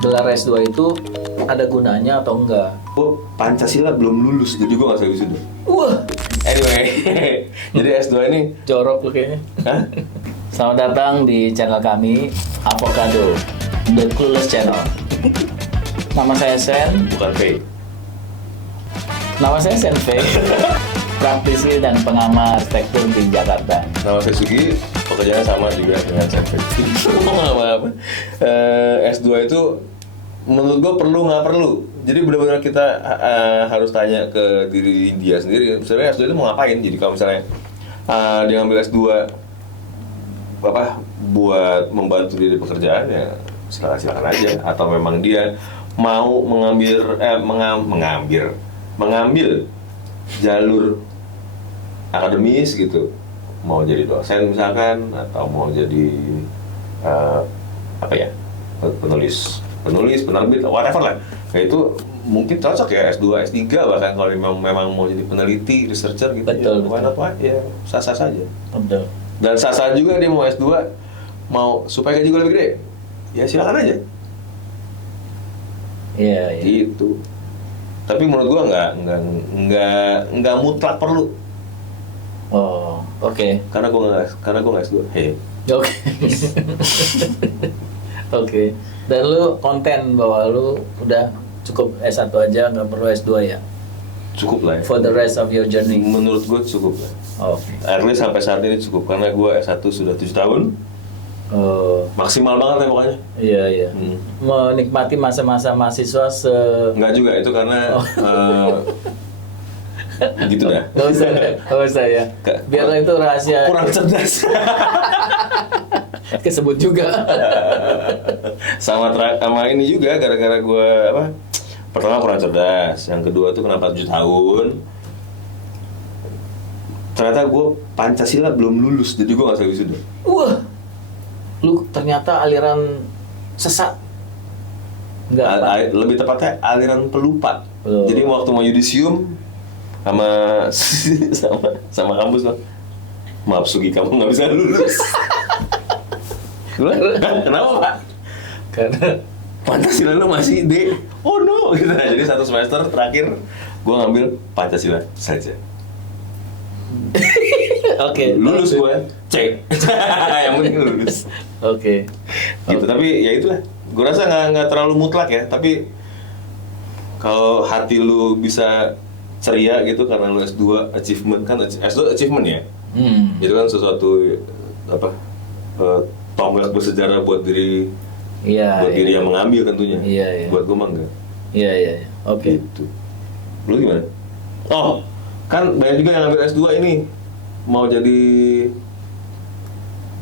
gelar S2 itu ada gunanya atau enggak? Gue Pancasila belum lulus, jadi gue nggak usah wisuda. Wah, Anyway, jadi S2 ini, jorok lu kayaknya. hah? Selamat datang di channel kami, Avocado, The Clueless Channel. Nama saya Sen, Bukan P. nama saya Senve, praktisi dan pengamat arsitektur di Jakarta. Nama saya Sugi, pekerjaannya sama juga dengan Senpe. Apa? S2 itu menurut gue perlu nggak perlu. Jadi benar-benar kita harus tanya ke diri dia sendiri. Sebenarnya S2 itu mau ngapain? Jadi kalau misalnya dia ngambil S2 apa buat membantu dia di pekerjaan ya silakan aja. Atau memang dia mau mengambil jalur akademis gitu, mau jadi dosen misalkan atau mau jadi penulis penerbit whatever lah, ya itu mungkin cocok ya S2 S3 bahkan kalau memang mau jadi peneliti researcher gitu. Betul, ya, why not, why? Ya sah-sah saja. Betul. Dan sah-sah juga dia mau S2 mau supaya gaji gue lebih gede, ya silakan aja. Iya, iya. Gitu. Tapi menurut gua nggak mutlak perlu. Oh, oke. Karena gua nggak S2. Hei. Oke. Oke. Dan lu konten bahwa lu udah cukup S1 aja, nggak perlu S2 ya? Cukup lah ya. For the rest of your journey. Menurut gua cukup lah. Oke. At least sampai saat ini cukup karena gua S1 sudah 7 tahun. Oh, Maksimal banget ya pokoknya. iya, iya. Menikmati masa-masa mahasiswa Enggak juga itu karena gitu dah. Gak usah ya. Biarlah itu rahasia. Kurang cerdas. Kesebut juga. sama ini juga gara-gara gua apa? Pertama kurang cerdas, yang kedua tuh kenapa 7 tahun? Ternyata gue Pancasila belum lulus, jadi gue nggak usah wisuda. Wah, lu ternyata aliran sesat. Enggak apa? Lebih tepatnya aliran pelupa. Oh. Jadi waktu mau yudisium sama sama kampus kan, maaf Sugi kamu nggak bisa lulus. Kenapa Pak? Karena Pancasila lu masih D. Oh no, gitu. Jadi satu semester terakhir gue ngambil Pancasila saja. oke, Lulus gue, C. Yang penting lulus. Oke. Gitu. Tapi ya itulah. Gue rasa nggak terlalu mutlak ya. Tapi kalau hati lu bisa ceria gitu karena lu S2 achievement kan, S2 achievement ya. Itu kan sesuatu apa? Tonggak bersejarah buat diri. Iya. Buat diri iya. yang mengambil tentunya. Iya, iya. Buat gue mah enggak. Iya, iya, iya. Oke. Gitu. Lu gimana? Oh, kan banyak juga yang ngambil S2 ini mau jadi,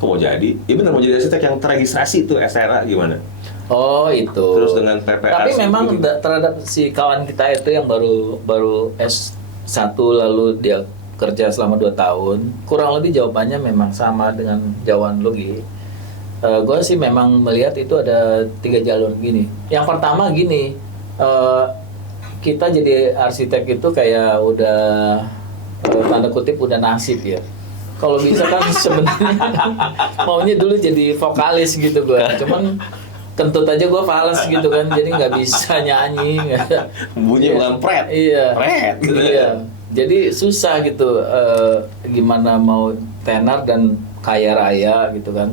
kok mau jadi? Iya benar, mau jadi arsitek yang terregistrasi tuh SRA gimana? Oh, itu. Terus dengan PPA. Tapi memang gitu. terhadap si kawan kita itu yang baru S1 lalu dia kerja selama 2 tahun, kurang lebih jawabannya memang sama dengan jawaban lu Gi. Gue sih memang melihat itu ada 3 jalur gini. Yang pertama gini, kita jadi arsitek itu kayak udah tanda kutip udah nasib ya. Kalau bisa kan sebenarnya maunya dulu jadi vokalis gitu gue. Cuman kentut aja gue fales gitu kan, jadi nggak bisa nyanyi. Bunyi bukan pret. Iya. Pret gitu. Iya. Jadi susah gitu gimana mau tenar dan kaya raya gitu kan.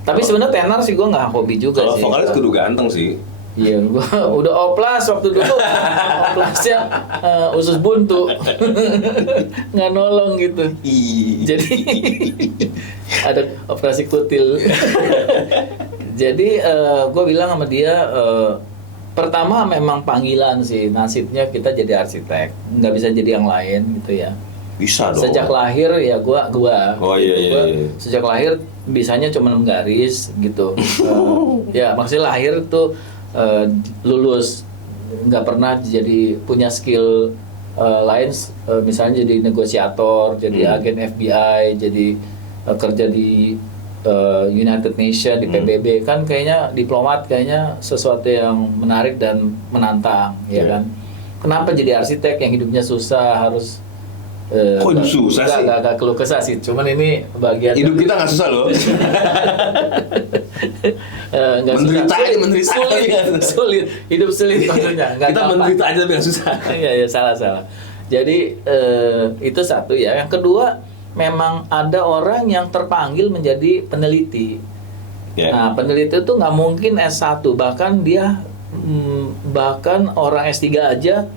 Tapi sebenarnya tenar sih gue nggak hobi juga Kalau sih. vokalis kudu ganteng sih. Iya, gua udah oplas waktu dulu. Oplasnya usus buntu. Nggak nolong gitu. Jadi ada operasi kutil. Jadi gue bilang sama dia pertama memang panggilan sih, nasibnya kita jadi arsitek, nggak bisa jadi yang lain gitu ya. Bisa dong. Sejak lahir ya gua Oh iya iya. gua iya. sejak lahir bisanya cuma menggaris gitu. Ya maksudnya lahir tuh lulus, nggak pernah jadi punya skill lain, misalnya jadi negosiator, jadi agen FBI, jadi kerja di United Nations, di PBB, kan kayaknya diplomat kayaknya sesuatu yang menarik dan menantang, ya kan? Kenapa jadi arsitek yang hidupnya susah harus Kok hidup susah sih? Gak keluh kesah sih, cuman ini bagian Hidup kita nggak susah loh. nggak Menderita susah. aja, menderita aja. Sulit, hidup sulit maksudnya. Nggak Kita gampang. menderita aja tapi nggak susah. Iya, salah. Jadi itu satu ya. Yang kedua, memang ada orang yang terpanggil menjadi peneliti. Ya. Nah, peneliti itu nggak mungkin S1, bahkan dia bahkan orang S3 aja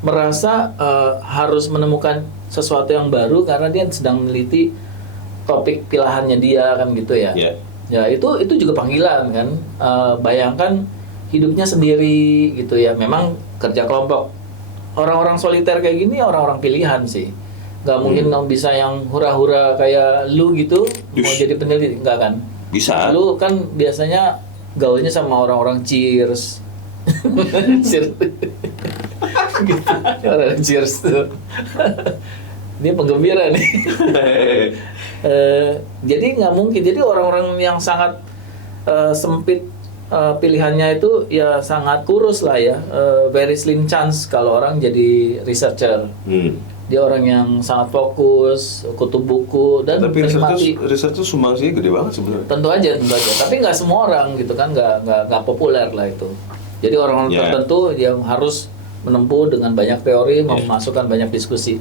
merasa harus menemukan sesuatu yang baru karena dia sedang meneliti topik pilihannya dia kan gitu ya. Ya. Ya itu juga panggilan kan. Bayangkan hidupnya sendiri gitu ya. Memang kerja kelompok. Orang-orang soliter kayak gini orang-orang pilihan sih. Nggak mungkin bisa yang hura-hura kayak lu gitu mau Yush. jadi peneliti, enggak kan? Bisa. Lu kan biasanya gaulnya sama orang-orang cheers. Cheers. Gitu. Orang cheers tuh. Dia penggembira nih. Jadi nggak mungkin. Jadi orang-orang yang sangat sempit pilihannya itu ya sangat kurus lah ya. Very slim chance kalau orang jadi researcher. Dia orang yang sangat fokus, kutub buku dan Tapi menikmati. research itu sumbangsinya gede banget sebenarnya. Tentu aja. Tapi nggak semua orang gitu kan, nggak populer lah itu. Jadi orang-orang Yeah. tertentu yang harus menempuh dengan banyak teori, memasukkan banyak diskusi.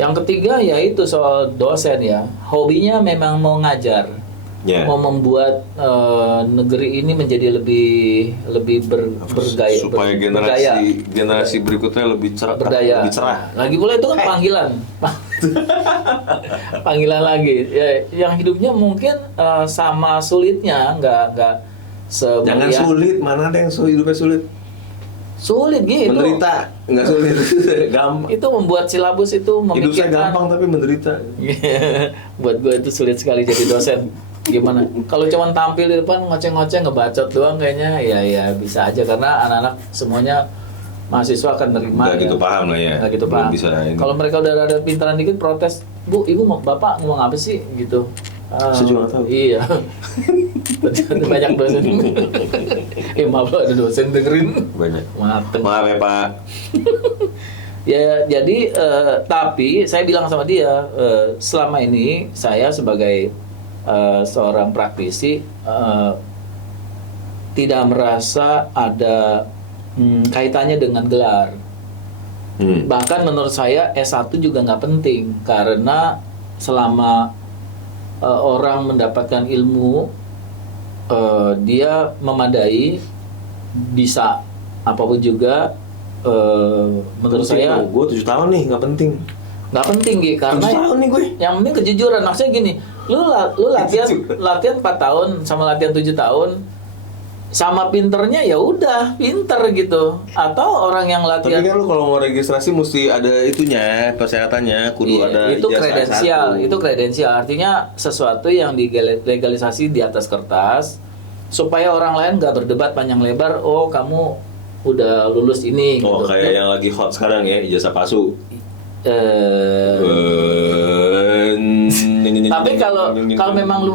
Yang ketiga yaitu soal dosen ya. Hobinya memang mau ngajar, Yeah. mau membuat negeri ini menjadi lebih bergaya, Supaya berdaya. generasi berikutnya lebih cerah. Berdaya. Lebih cerah. Lagi pula itu kan panggilan. Panggilan lagi. Ya, yang hidupnya mungkin sama sulitnya, nggak Jangan semulia. sulit, mana ada yang hidupnya sulit? Sulit gitu. Menderita, nggak sulit. Gampang. Itu membuat silabus itu Hidup saya memikirkan. gampang tapi menderita. Buat gue itu sulit sekali jadi dosen. Gimana? Kalau cuma tampil di depan ngoceh-ngoceh ngebacot doang kayaknya ya bisa aja karena anak-anak semuanya mahasiswa akan nerima. Nggak gitu paham lah ya. Nggak gitu Belum paham. bisa ini. Kalau mereka udah ada pintaran dikit protes, Bu, Ibu, Bapak ngomong apa sih gitu. Saya juga nggak tahu. Iya. Banyak dosen. Maaf lo ada dosen dengerin. Banyak. Mateng. Maaf ya Pak. Ya, jadi tapi saya bilang sama dia selama ini saya sebagai seorang praktisi tidak merasa ada kaitannya dengan gelar. Bahkan menurut saya S1 juga nggak penting karena selama orang mendapatkan ilmu dia memadai bisa apapun juga menurut saya gue 7 tahun nih nggak penting. nggak penting Gi, 7 karena tahun nih gue. yang penting kejujuran. Maksudnya gini, lu latihan 4 tahun sama latihan 7 tahun sama pinternya ya udah pinter gitu. Atau orang yang Tapi latihan kan lu kalau mau registrasi mesti ada itunya, persyaratannya, kudu Iya, ada itu ijazah kredensial, S1. itu kredensial. Artinya sesuatu yang dilegalisasi di atas kertas supaya orang lain nggak berdebat panjang lebar. Oh, kamu udah lulus ini. Oh, gitu. kayak yang lagi hot sekarang ya, ijazah palsu. Tapi kalau memang lu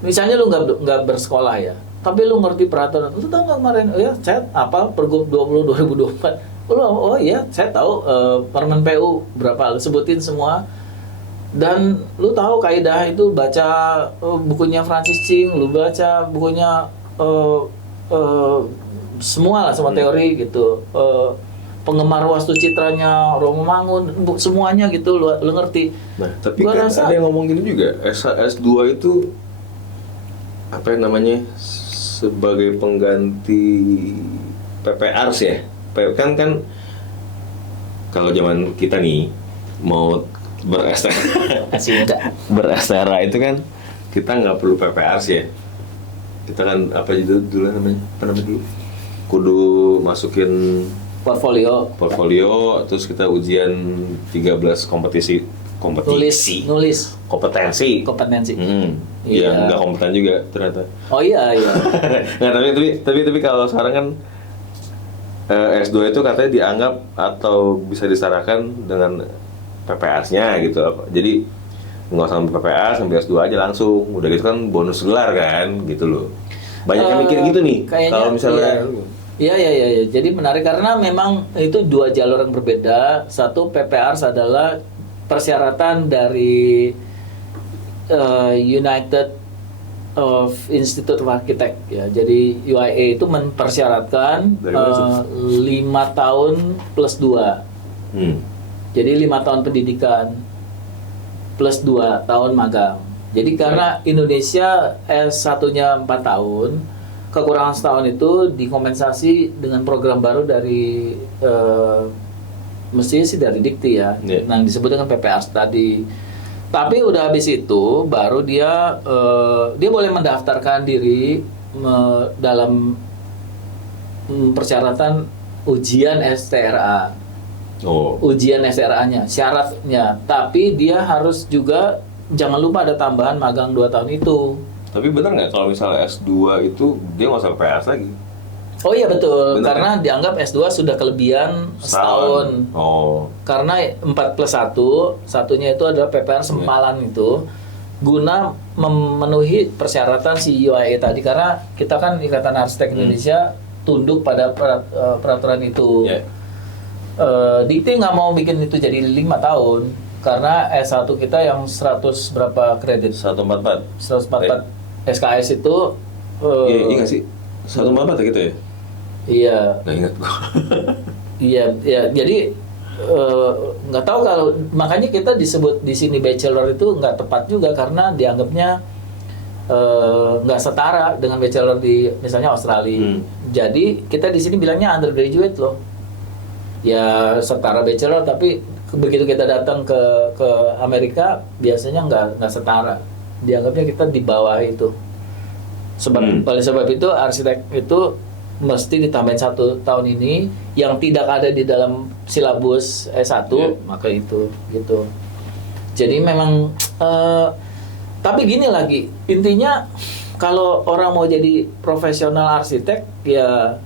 misalnya lu nggak bersekolah ya, tapi lu ngerti peraturan. Lu tahu nggak kemarin? Oh ya, saya apa Pergub 20 2024. Oh iya, saya tahu Permen PU berapa, sebutin semua. Dan lu tahu kaidah itu baca bukunya Francis Chin, lu baca bukunya semua lah, semua teori gitu. Penggemar wastu citranya Romo Mangun, semuanya gitu lu ngerti. Nah, tapi Gua kan rasa- ada yang ngomong gini juga, S2 itu apa yang namanya sebagai pengganti PPR sih ya. Kan kalau zaman kita nih mau berestera itu kan kita nggak perlu PPR sih ya. Kita kan apa dulu namanya? Apa namanya dulu? Kudu masukin Portfolio. portfolio, terus kita ujian 13 kompetisi Nulis kompetensi. kompetensi. Iya, Iya. nggak kompeten juga ternyata. Oh iya. Nggak, tapi kalau sekarang kan S2 itu katanya dianggap atau bisa disetarakan dengan PPS-nya gitu. Jadi nggak usah sampai PPS, sampai S2 aja langsung. Udah gitu kan bonus gelar kan, gitu loh. Banyak yang mikir gitu nih. Kayaknya Kalau misalnya iya. Jadi menarik karena memang itu dua jalur yang berbeda. Satu PPR adalah persyaratan dari United of Institute of Architect ya. Jadi UIA itu mempersyaratkan Dari mana, 5 tahun plus 2. Jadi 5 tahun pendidikan plus 2 tahun magang. Jadi karena Indonesia S1-nya 4 tahun, kekurangan setahun itu dikompensasi dengan program baru dari mestinya sih dari Dikti ya, yang disebut dengan PPR tadi. Tapi udah habis itu baru dia boleh mendaftarkan diri dalam persyaratan ujian STRA. Ujian STRA-nya, syaratnya. Tapi dia harus juga jangan lupa ada tambahan magang 2 tahun itu. Tapi benar nggak kalau misalnya S2 itu dia nggak usah PPS lagi? Oh iya betul, Bener, karena dianggap S2 sudah kelebihan setahun. Karena 4+1, satunya itu adalah PPR sempalan itu guna memenuhi persyaratan si UIA tadi, karena kita kan Ikatan Arsitek Indonesia tunduk pada peraturan itu. Dikti nggak mau bikin itu jadi 5 tahun karena S1 kita yang 100 berapa kredit? 144. 144 SKS itu Iya nggak sih? 144 gitu ya? Iya. Nggak ingat gua. Iya, jadi nggak tahu kalau makanya kita disebut di sini bachelor itu nggak tepat juga karena dianggapnya nggak setara dengan bachelor di misalnya Australia. Jadi kita di sini bilangnya undergraduate loh. Ya setara bachelor tapi begitu kita datang ke Amerika biasanya nggak setara. Dianggapnya kita di bawah itu. Oleh sebab itu arsitek itu mesti ditambahin 1 tahun ini yang tidak ada di dalam silabus S1 maka itu gitu. Jadi memang tapi gini lagi intinya kalau orang mau jadi profesional arsitek ya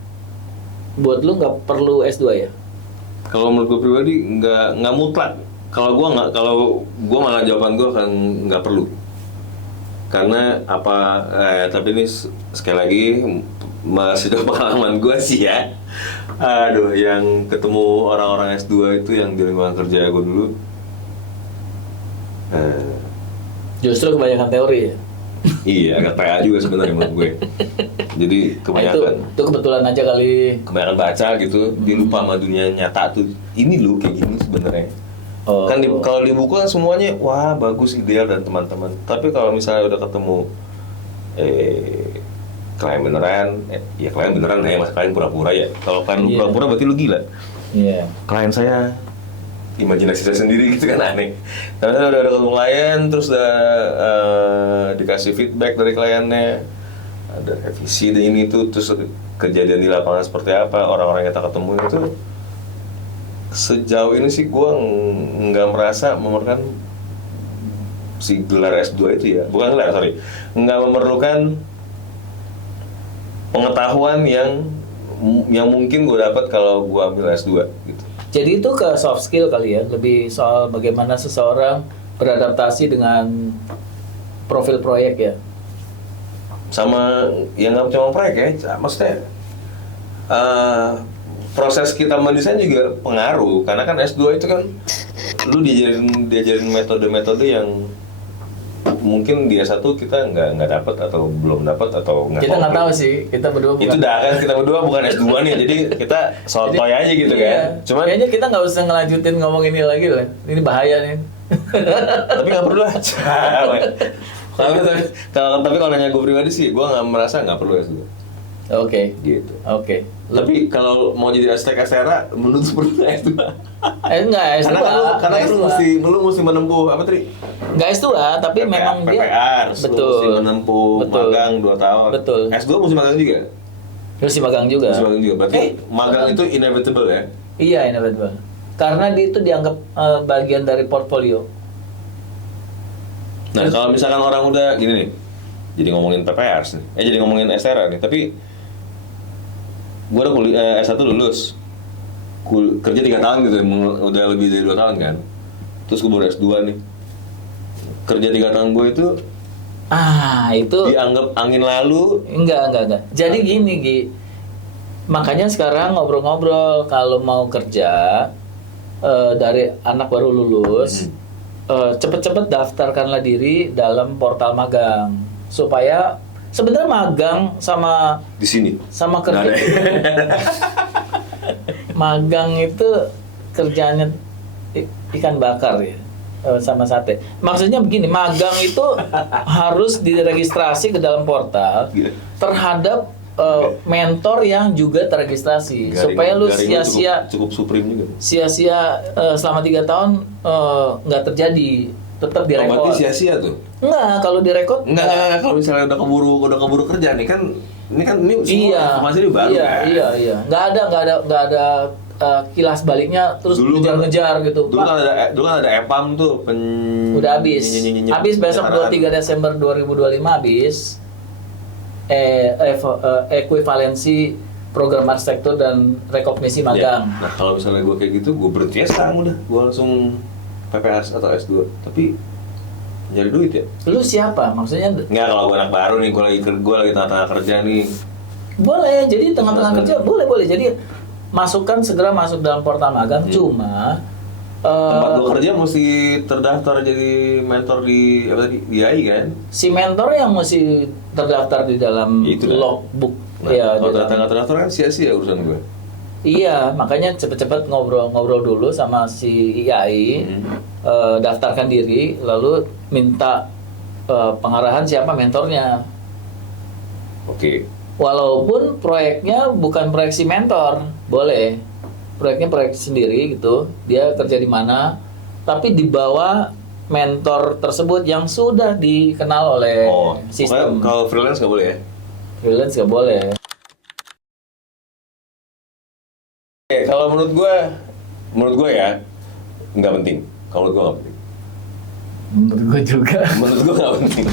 buat lu nggak perlu S2 ya. Kalau menurut gue pribadi nggak mutlak. Kalau gue malah jawaban gue akan nggak perlu. Karena apa? Tapi ini sekali lagi masih ada pengalaman gue sih ya. Aduh, yang ketemu orang-orang S2 itu yang di lingkungan kerja gue dulu. Justru kebanyakan teori ya. Iya, agak PA juga sebenarnya menurut gue. Jadi kebanyakan. Itu kebetulan aja kali. Kebanyakan baca gitu, dia lupa sama dunia nyata tuh. Ini loh kayak gini sebenarnya. Kan kalau di buku kan semuanya wah bagus, ideal dan teman-teman. Tapi kalau misalnya udah ketemu klien beneran, ya klien beneran ya, masa klien pura-pura ya. Kalau klien lu pura-pura berarti lu gila. Iya. Klien saya imajinasi saya sendiri gitu kan aneh. Tapi udah ketemu klien, terus udah dikasih feedback dari kliennya, ada revisi dan ini itu, terus kejadian di lapangan seperti apa, orang-orang yang kita ketemu itu sejauh ini sih gue nggak merasa memerlukan si gelar S2 itu ya, bukan gelar, nggak memerlukan pengetahuan yang mungkin gue dapat kalau gue ambil S2 gitu. Jadi itu ke soft skill kali ya, lebih soal bagaimana seseorang beradaptasi dengan profil proyek ya. Sama yang nggak cuma proyek ya, maksudnya proses kita mendesain juga pengaruh, karena kan S2 itu kan lu diajarin metode-metode yang mungkin di S1 kita nggak dapat atau belum dapat atau nggak. Kita nggak tahu sih, kita berdua bukan. Itu dah kan kita berdua bukan S2 nih, jadi kita sotoy aja gitu kan. Cuman kayaknya kita nggak usah ngelanjutin ngomong ini lagi lah, ini bahaya nih. Tapi nggak perlu lah. Tapi kalau nanya gue pribadi sih, gue nggak merasa nggak perlu S2. Oke. Gitu. Oke. Tapi kalau mau jadi arsitek STRA, menurut perlu S2. Enggak S2. Karena lu mesti menempuh apa tadi? Enggak S2, tapi memang dia PPR, betul. mesti menempuh magang 2 tahun. Betul. S2 mesti magang juga. Mesti magang juga. Mesti magang juga. Berarti magang itu inevitable ya? Iya, inevitable. Karena dia itu dianggap bagian dari portfolio. Nah, kalau misalkan orang udah gini nih, jadi ngomongin PPR nih, jadi ngomongin STRA nih, tapi gue udah kuliah S1 lulus, kerja 3 tahun gitu, udah lebih dari 2 tahun kan, terus gue baru S2 nih, kerja 3 tahun gue itu dianggap angin lalu. Enggak. Jadi gini Gi, makanya sekarang ngobrol-ngobrol kalau mau kerja dari anak baru lulus, cepet-cepet daftarkanlah diri dalam portal magang supaya sebenarnya magang sama Di sini. sama Nggak kerja ada. magang itu kerjanya ikan bakar ya, sama sate. Maksudnya begini, magang itu harus diregistrasi ke dalam portal Gila. terhadap mentor yang juga terregistrasi supaya lu Garing sia-sia cukup supreme juga. sia-sia selama 3 tahun nggak terjadi, tetap Oh, direkod. berarti sia-sia tuh. Nggak, kalau direkod Enggak, kalau misalnya udah keburu kerja nih kan ini semua iya, informasi ini baru iya, kan. iya. Nggak ada kilas baliknya terus Dulu kan- ngejar-ngejar gitu. Dulu Pak, kan ada EPAM tuh udah habis. Habis besok 23 Desember 2025 habis. Ekuivalensi program arsitektur dan rekognisi magang. Nah, kalau misalnya gue kayak gitu, gue berhenti sekarang udah. Gue langsung PPS atau S2. Tapi nyari duit ya? Lu siapa? Maksudnya Nggak, kalau gue anak baru nih, gue lagi tengah-tengah kerja nih. boleh. Jadi tengah-tengah kerja boleh. Jadi segera masuk dalam portal magang. Cuma Tempat gue kerja mesti terdaftar jadi mentor di apa tadi? Di AI kan? si mentor yang mesti terdaftar di dalam Itulah. logbook. Nah, Ya, kalau di dalam- nggak terdaftar kan sia-sia urusan gue. Iya, makanya cepet-cepet ngobrol dulu sama si IAI, daftarkan diri, lalu minta pengarahan siapa mentornya. Oke. Walaupun proyeknya bukan proyek si mentor, boleh. Proyeknya proyek sendiri gitu, dia kerja di mana, tapi di bawah mentor tersebut yang sudah dikenal oleh Oh, sistem. pokoknya kalau freelance nggak boleh ya? Freelance nggak boleh. Oke, kalau menurut gue ya nggak penting. Kalau menurut gue nggak penting. Menurut gue juga. Menurut gue nggak penting.